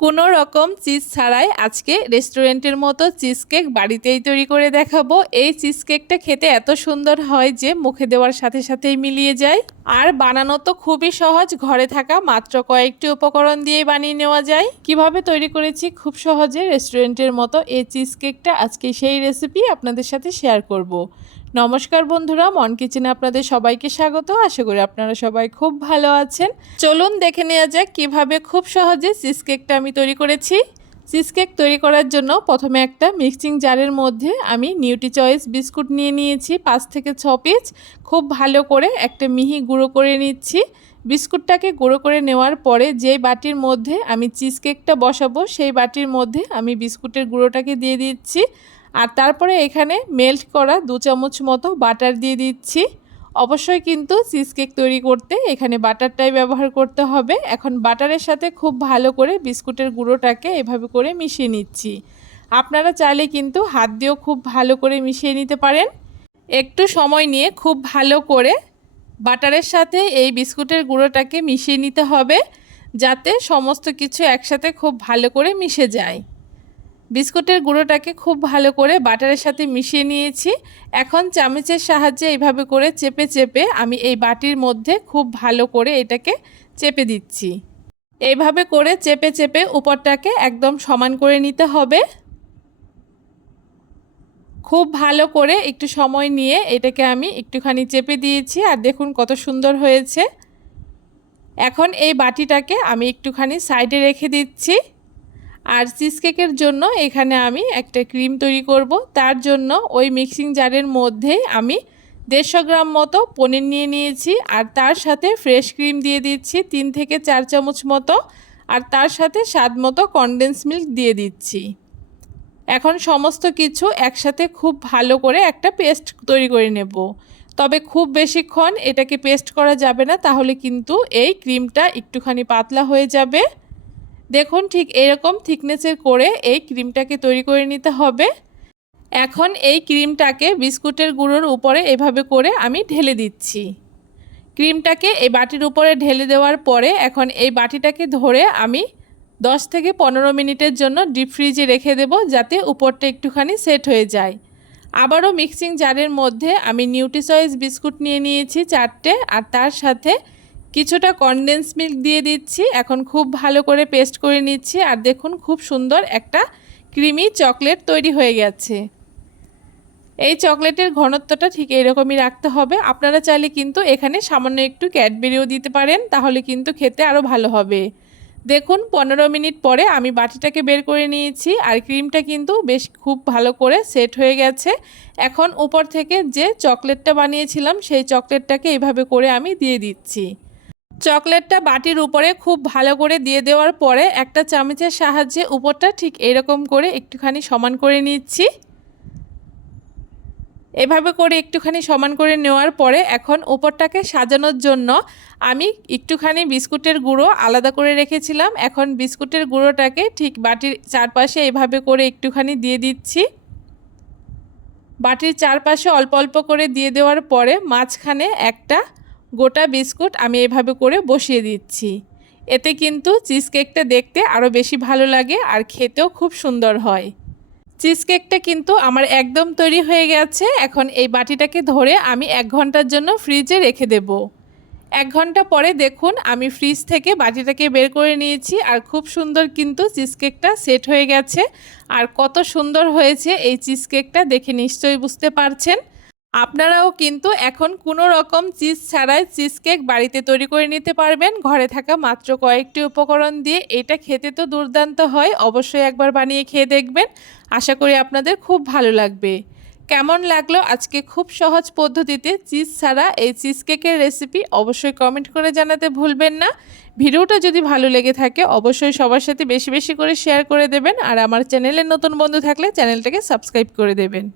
কোনো রকম চিজ ছাড়াই আজকে রেস্টুরেন্টের মতো চিজ কেক বাড়িতেই তৈরি করে দেখাবো। এই চিজ কেকটা খেতে এত সুন্দর হয় যে মুখে দেওয়ার সাথে সাথেই মিলিয়ে যায়। আর বানানো তো খুবই সহজ, ঘরে থাকা মাত্র কয়েকটি উপকরণ দিয়ে বানিয়ে নেওয়া যায়। কিভাবে তৈরি করেছি খুব সহজে রেস্টুরেন্টের মতো এই চিজ কেকটা, আজকে সেই রেসিপি আপনাদের সাথে শেয়ার করব। নমস্কার বন্ধুরা, মন কিচেনে আপনাদের সবাইকে স্বাগত। আশা করি আপনারা সবাই খুব ভালো আছেন। চলুন দেখে নেওয়া যাক কিভাবে খুব সহজে চিজ কেকটা আমি তৈরি করেছি। চিজ কেক তৈরি করার জন্য প্রথমে একটা মিক্সিং জারের মধ্যে আমি নিউট্রি চয়েস বিস্কুট নিয়ে নিয়েছি 5 থেকে 6 পিস। খুব ভালো করে একটা মিহি গুঁড়ো করে নিচ্ছি। বিস্কুটটাকে গুঁড়ো করে নেওয়ার পরে যেই বাটির মধ্যে আমি চিজ কেকটা বসাবো সেই বাটির মধ্যে আমি বিস্কুটের গুঁড়োটাকে দিয়ে দিচ্ছি। আর তারপরে এখানে মেল্ট করা 2 চামচ মতো বাটার দিয়ে দিচ্ছি। অবশ্যই কিন্তু চিজ কেক তৈরি করতে এখানে বাটারটাই ব্যবহার করতে হবে। এখন বাটারের সাথে খুব ভালো করে বিস্কুটের গুঁড়োটাকে এভাবে করে মিশিয়ে নিচ্ছি। আপনারা চাইলে কিন্তু হাত দিয়েও খুব ভালো করে মিশিয়ে নিতে পারেন। একটু সময় নিয়ে খুব ভালো করে বাটারের সাথে এই বিস্কুটের গুঁড়োটাকে মিশিয়ে নিতে হবে, যাতে সমস্ত কিছু একসাথে খুব ভালো করে মিশে যায়। বিস্কুটের গুঁড়োটাকে খুব ভালো করে বাটারের সাথে মিশিয়ে নিয়েছি। এখন চামচের সাহায্যে এইভাবে করে চেপে চেপে আমি এই বাটির মধ্যে খুব ভালো করে এটাকে চেপে দিচ্ছি। এইভাবে করে চেপে চেপে উপরটাকে একদম সমান করে নিতে হবে। খুব ভালো করে একটু সময় নিয়ে এটাকে আমি একটুখানি চেপে দিয়েছি, আর দেখুন কত সুন্দর হয়েছে। এখন এই বাটিটাকে আমি একটুখানি সাইডে রেখে দিচ্ছি। আর চিজ কেকের জন্য এখানে আমি একটা ক্রিম তৈরি করব। তার জন্য ওই মিক্সিং জারের মধ্যে আমি 150 গ্রাম মতো পনির নিয়ে নিয়েছি, আর তার সাথে ফ্রেশ ক্রিম দিয়ে দিচ্ছি 3 থেকে 4 চামচ মতো, আর তার সাথে স্বাদ মতো কনডেন্স মিল্ক দিয়ে দিচ্ছি। এখন সমস্ত কিছু একসাথে খুব ভালো করে একটা পেস্ট তৈরি করে নেব। তবে খুব বেশিক্ষণ এটাকে পেস্ট করা যাবে না, তাহলে কিন্তু এই ক্রিমটা একটুখানি পাতলা হয়ে যাবে। দেখুন ঠিক এরকম থিকনেসের করে এই ক্রিমটাকে তৈরি করে নিতে হবে। এখন এই ক্রিমটাকে বিস্কুটের গুঁড়োর উপরে এভাবে করে আমি ঢেলে দিচ্ছি। ক্রিমটাকে এই বাটির উপরে ঢেলে দেওয়ার পরে এখন এই বাটিটাকে ধরে আমি 10 থেকে 15 মিনিটের জন্য ডিপ ফ্রিজে রেখে দেব, যাতে উপরটা একটুখানি সেট হয়ে যায়। আবারও মিক্সিং জারের মধ্যে আমি নিউট্রি চয়েস বিস্কুট নিয়ে নিয়েছি 4টে, আর তার সাথে কিছুটা কনডেন্স মিল্ক দিয়ে দিচ্ছি। এখন খুব ভালো করে পেস্ট করে নিচ্ছি, আর দেখুন খুব সুন্দর একটা ক্রিমি চকলেট তৈরি হয়ে গেছে। এই চকলেটের ঘনত্বটা ঠিক এরকমই রাখতে হবে। আপনারা চাইলে কিন্তু এখানে সামান্য একটু ক্যাডবেরিও দিতে পারেন, তাহলে কিন্তু খেতে আরও ভালো হবে। দেখুন 15 মিনিট পরে আমি বাটিটাকে বের করে নিয়েছি, আর ক্রিমটা কিন্তু বেশ খুব ভালো করে সেট হয়ে গেছে। এখন উপর থেকে যে চকলেটটা বানিয়েছিলাম সেই চকলেটটাকে এইভাবে করে আমি দিয়ে দিচ্ছি। চকলেটটা বাটির উপরে খুব ভালো করে দিয়ে দেওয়ার পরে একটা চামচের সাহায্যে উপরটা ঠিক এরকম করে একটুখানি সমান করে নিচ্ছি। এভাবে করে একটুখানি সমান করে নেওয়ার পরে এখন উপরটাকে সাজানোর জন্য আমি একটুখানি বিস্কুটের গুঁড়ো আলাদা করে রেখেছিলাম। এখন বিস্কুটের গুঁড়োটাকে ঠিক বাটির চারপাশে এভাবে করে একটুখানি দিয়ে দিচ্ছি। বাটির চারপাশে অল্প অল্প করে দিয়ে দেওয়ার পরে মাঝখানে একটা গোটা বিস্কুট আমি এভাবে করে বসিয়ে দিচ্ছি। এতে কিন্তু চিজ কেকটা দেখতে আরও বেশি ভালো লাগে, আর খেতেও খুব সুন্দর হয়। চিজ কেকটা কিন্তু আমার একদম তৈরি হয়ে গেছে। এখন এই বাটিটাকে ধরে আমি 1 ঘন্টার জন্য ফ্রিজে রেখে দেব। 1 ঘন্টা পরে দেখুন আমি ফ্রিজ থেকে বাটিটাকে বের করে নিয়েছি, আর খুব সুন্দর কিন্তু চিজ কেকটা সেট হয়ে গেছে। আর কত সুন্দর হয়েছে এই চিজ কেকটা দেখে নিশ্চয়ই বুঝতে পারছেন। আপনারাও কিন্তু এখন কোনো রকম চিজ ছাড়াই চিজ কেক বাড়িতে তৈরি করে নিতে পারবেন, ঘরে থাকা মাত্র কয়েকটি উপকরণ দিয়ে। এটা খেতে তো দুর্দান্ত হয়, অবশ্যই একবার বানিয়ে খেয়ে দেখবেন। আশা করি আপনাদের খুব ভালো লাগবে। কেমন লাগলো আজকে খুব সহজ পদ্ধতিতে চিজ ছাড়া এই চিজ কেকের রেসিপি, অবশ্যই কমেন্ট করে জানাতে ভুলবেন না। ভিডিওটা যদি ভালো লেগে থাকে অবশ্যই সবার সাথে বেশি বেশি করে শেয়ার করে দেবেন, আর আমার চ্যানেলে নতুন বন্ধু থাকলে চ্যানেলটাকে সাবস্ক্রাইব করে দেবেন।